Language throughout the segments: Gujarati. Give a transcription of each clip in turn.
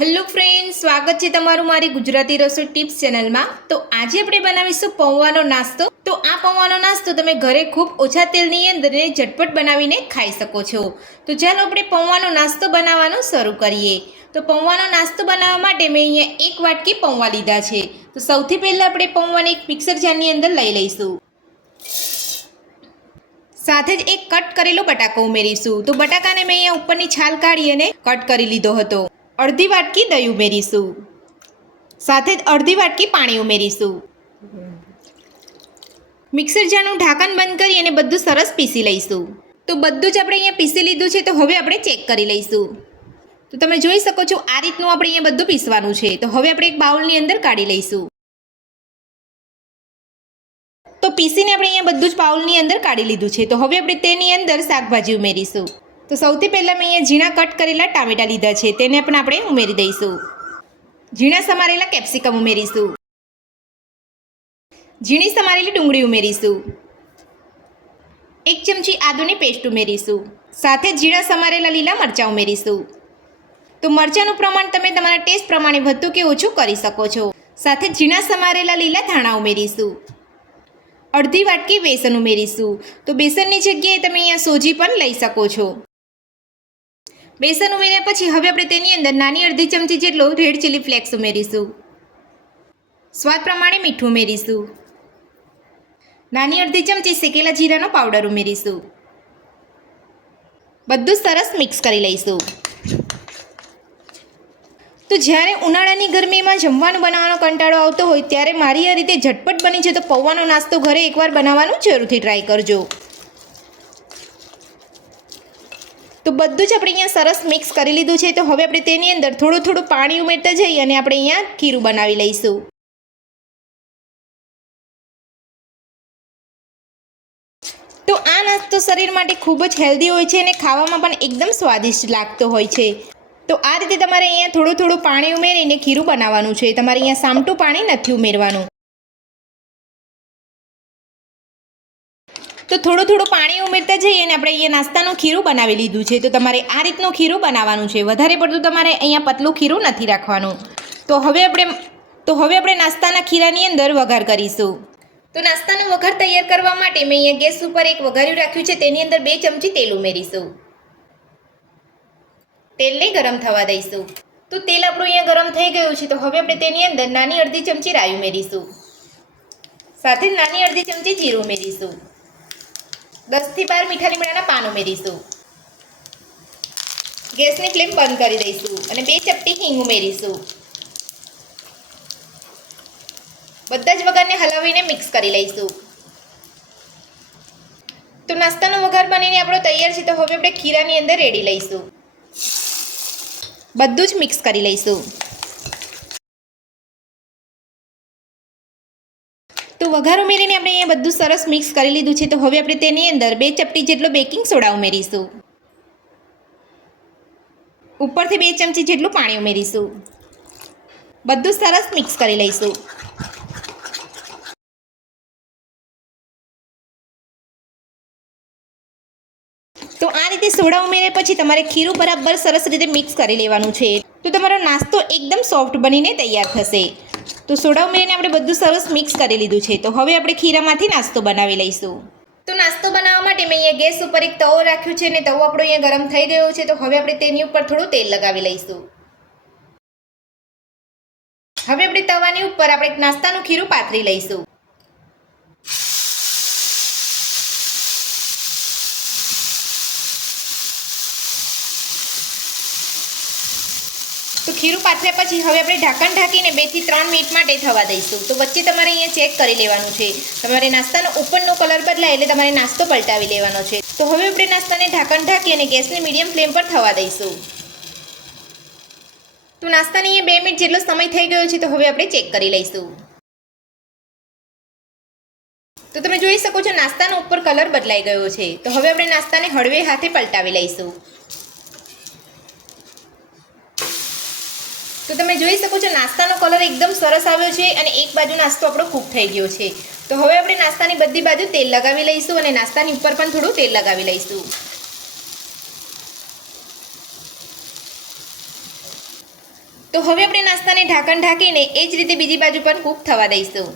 હેલો ફ્રેન્ડ્સ, સ્વાગત છે તમારું મારી ગુજરાતી રસોઈ ટિપ્સ ચેનલમાં। તો આજે આપણે બનાવીશું પૌવાનો નાસ્તો। તો આ પૌવાનો નાસ્તો તમે ઘરે ખૂબ ઓછા તેલની અંદર ઝટપટ બનાવીને ખાઈ શકો છો। તો ચાલો આપણે પૌવાનો નાસ્તો બનાવવાનું શરૂ કરીએ। તો પૌવાનો નાસ્તો બનાવવા માટે મેં અહીંયા એક વાટકી પૌવા લીધા છે। તો સૌથી પહેલાં આપણે પૌવાને એક મિક્સર જારની અંદર લઈ લઈશું। સાથે જ એક કટ કરેલો બટાકો ઉમેરીશું। તો બટાકાને મેં અહીંયા ઉપરની છાલ કાઢી અને કટ કરી લીધો હતો। અડધી વાટકી દહીં ઉમેરીશું। સાથે જ અડધી વાટકી પાણી ઉમેરીશું। મિક્સર જારનું ઢાંકણ બંધ કરી અને બધું સરસ પીસી લઈશું। તો બધું જ આપણે અહીંયા પીસી લીધું છે। તો હવે આપણે ચેક કરી લઈશું। તો તમે જોઈ શકો છો આ રીતનું આપણે અહીંયા બધું પીસવાનું છે। તો હવે આપણે એક બાઉલની અંદર કાઢી લઈશું। તો પીસીને આપણે અહીંયા બધું જ બાઉલની અંદર કાઢી લીધું છે। તો હવે આપણે તેની અંદર શાકભાજી ઉમેરીશું। તો સૌથી પહેલાં મેં અહીંયા ઝીણા કટ કરેલા ટામેટાં લીધા છે, તેને પણ આપણે ઉમેરી દઈશું। ઝીણા સમારેલા કેપ્સિકમ ઉમેરીશું। ઝીણી સમારેલી ડુંગળી ઉમેરીશું। 1 ચમચી આદુની પેસ્ટ ઉમેરીશું। સાથે ઝીણા સમારેલા લીલા મરચાં ઉમેરીશું। તો મરચાંનું પ્રમાણ તમે તમારા ટેસ્ટ પ્રમાણે વધુ કે ઓછું કરી શકો છો। સાથે ઝીણા સમારેલા લીલા ધાણા ઉમેરીશું। અડધી વાટકી બેસન ઉમેરીશું। તો બેસનની જગ્યાએ તમે અહીંયા સોજી પણ લઈ શકો છો। બેસન ઉમેર્યા પછી હવે આપણે તેની અંદર નાની અડધી ચમચી જેટલો રેડ ચીલી ફ્લેક્સ ઉમેરીશું। સ્વાદ પ્રમાણે મીઠું ઉમેરીશું। નાની અડધી ચમચી શેકેલા જીરાનો પાવડર ઉમેરીશું। બધું સરસ મિક્સ કરી લઈશું। તો જ્યારે ઉનાળાની ગરમીમાં જમવાનું બનાવવાનો કંટાળો આવતો હોય ત્યારે મારી આ રીતે ઝટપટ બની છે તો પૌવાનો નાસ્તો ઘરે એકવાર બનાવવાનું જરૂરથી ટ્રાય કરજો। તો બધું જ આપણે અહીંયા સરસ મિક્સ કરી લીધું છે। તો હવે આપણે તેની અંદર થોડું થોડું પાણી ઉમેરતા જઈ અને આપણે અહીંયા ખીરું બનાવી લઈશું। તો આ નાસ્તો શરીર માટે ખૂબ જ હેલ્ધી હોય છે અને ખાવામાં પણ એકદમ સ્વાદિષ્ટ લાગતો હોય છે। તો આ રીતે તમારે અહીંયા થોડું થોડું પાણી ઉમેરીને ખીરું બનાવવાનું છે। તમારે અહીંયા સામટું પાણી નથી ઉમેરવાનું। તો થોડું થોડું પાણી ઉમેરતા જઈએ અને આપણે અહીંયા નાસ્તાનું ખીરું બનાવી લીધું છે। તો તમારે આ રીતનું ખીરું બનાવવાનું છે, વધારે પડતું તમારે અહીંયા પતલું ખીરું નથી રાખવાનું। તો હવે આપણે નાસ્તાના ખીરાની અંદર વઘાર કરીશું। તો નાસ્તાનો વઘાર તૈયાર કરવા માટે મેં અહીંયા ગેસ ઉપર એક વઘાર્યું રાખ્યું છે, તેની અંદર 2 ચમચી તેલ ઉમેરીશું। તેલને ગરમ થવા દઈશું। તો તેલ આપણું અહીંયા ગરમ થઈ ગયું છે। તો હવે આપણે તેની અંદર નાની અડધી ચમચી રાઈ ઉમેરીશું। સાથે નાની અડધી ચમચી જીરું ઉમેરીશું। 10 થી 12 મીઠા લીમડાના પાન ઉમેરીશું। ગેસની ફ્લેમ બંધ કરી દઈશું અને 2 ચપટી હિંગ ઉમેરીશું। બધા જ વઘારને હલાવીને મિક્સ કરી લઈશું। તો નાસ્તાનો વઘાર બનીને આપણો તૈયાર છે। તો હવે આપણે ખીરાની અંદર રેડી લઈશું। બધું જ મિક્સ કરી લઈશું। તો વઘાર ઉમેરીને આપણે અહીંયા બધું સરસ મિક્સ કરી લીધું છે। તો હવે આપણે તેની અંદર 2 ચપટી જેટલો બેકિંગ સોડા ઉમેરીશું। ઉપરથી 2 ચમચી જેટલું પાણી ઉમેરીશું। બધું સરસ મિક્સ કરી લઈશું। તો આ રીતે સોડા ઉમેર્યા પછી તમારે ખીરું બરાબર સરસ રીતે મિક્સ કરી લેવાનું છે। તો તમારો નાસ્તો એકદમ સોફ્ટ બનીને તૈયાર થશે। તો સોડા ઉમેરીને આપણે બધું સરસ મિક્સ કરી લીધું છે। તો હવે આપણે ખીરામાંથી નાસ્તો બનાવી લઈશું। તો નાસ્તો બનાવવા માટે મેં અહીંયા ગેસ ઉપર એક તવો રાખ્યો છે અને તવો આપણો અહીંયા ગરમ થઈ ગયો છે। તો હવે આપણે તેની ઉપર થોડું તેલ લગાવી લઈશું। હવે આપણે તવાની ઉપર આપણે નાસ્તાનું ખીરું પાથરી લઈશું। તો ખીરું પાથર્યા પછી હવે આપણે ઢાંકણ ઢાંકીને 2 થી 3 મિનિટ માટે થવા દઈશું। તો વચ્ચે તમારે અહીંયા ચેક કરી લેવાનું છે। તમારે નાસ્તાનો ઉપરનો કલર બદલાય એટલે તમારે નાસ્તો પલટાવી લેવાનો છે। તો હવે આપણે નાસ્તાને ઢાંકણ ઢાંકી અને ગેસની મીડિયમ ફ્લેમ પર થવા દઈશું। તો નાસ્તાને અહીંયા 2 મિનિટ જેટલો સમય થઈ ગયો છે। તો હવે આપણે ચેક કરી લઈશું। તો તમે જોઈ શકો છો નાસ્તાનો ઉપર કલર બદલાઈ ગયો છે। તો હવે આપણે નાસ્તાને હળવે હાથે પલટાવી લઈશું। તો તમે જોઈ શકો છો નાસ્તાનો કલર એકદમ સરસ આવ્યો છે અને એક બાજુ નાસ્તો આપણો કૂક થઈ ગયો છે। તો હવે આપણે નાસ્તાની બધી બાજુ તેલ લગાવી લઈશું અને નાસ્તાની ઉપર પણ થોડું તેલ લગાવી લઈશું। તો હવે આપણે નાસ્તાને ઢાંકણ ઢાંકીને એ જ રીતે બીજી બાજુ પણ કૂક થવા દઈશું.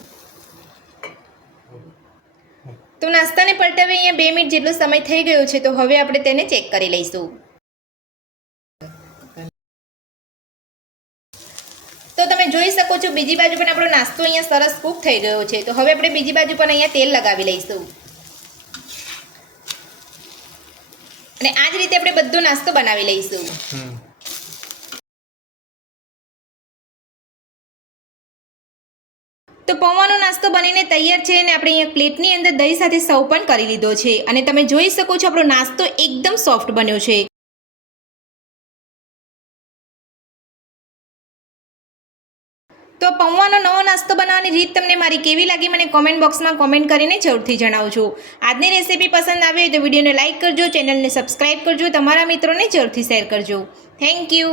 તો નાસ્તાને પલટાવી અહીંયા 2 મિનિટ જેટલો સમય થઈ ગયો છે. તો હવે આપણે તેને ચેક કરી લઈશું. તો તમે જોઈ શકો છો બીજી બાજુ પણ આપણો નાસ્તો અહીંયા સરસ કૂક થઈ ગયો છે. તો હવે આપણે બીજી બાજુ પણ અહીંયા તેલ લગાવી લઈશું અને આ જ રીતે આપણે બધો નાસ્તો બનાવી લઈશું. તો પૌવાનો નાસ્તો બનીને તૈયાર છે અને આપણે અહીંયા પ્લેટની અંદર દહીં સાથે સર્વ પણ કરી લીધો છે અને તમે જોઈ શકો છો આપણો નાસ્તો એકદમ સોફ્ટ બન્યો છે. તો પૌવાનો નવો નાસ્તો બનાવવાની રીત તમને મારી કેવી લાગી મને કોમેન્ટ બોક્સમાં કોમેન્ટ કરીને જરૂરથી જણાવજો. આજની રેસીપી પસંદ આવી હોય તો વિડીયોને લાઇક કરજો, ચેનલને સબસ્ક્રાઇબ કરજો, તમારા મિત્રોને જરૂરથી શેર કરજો. Thank you.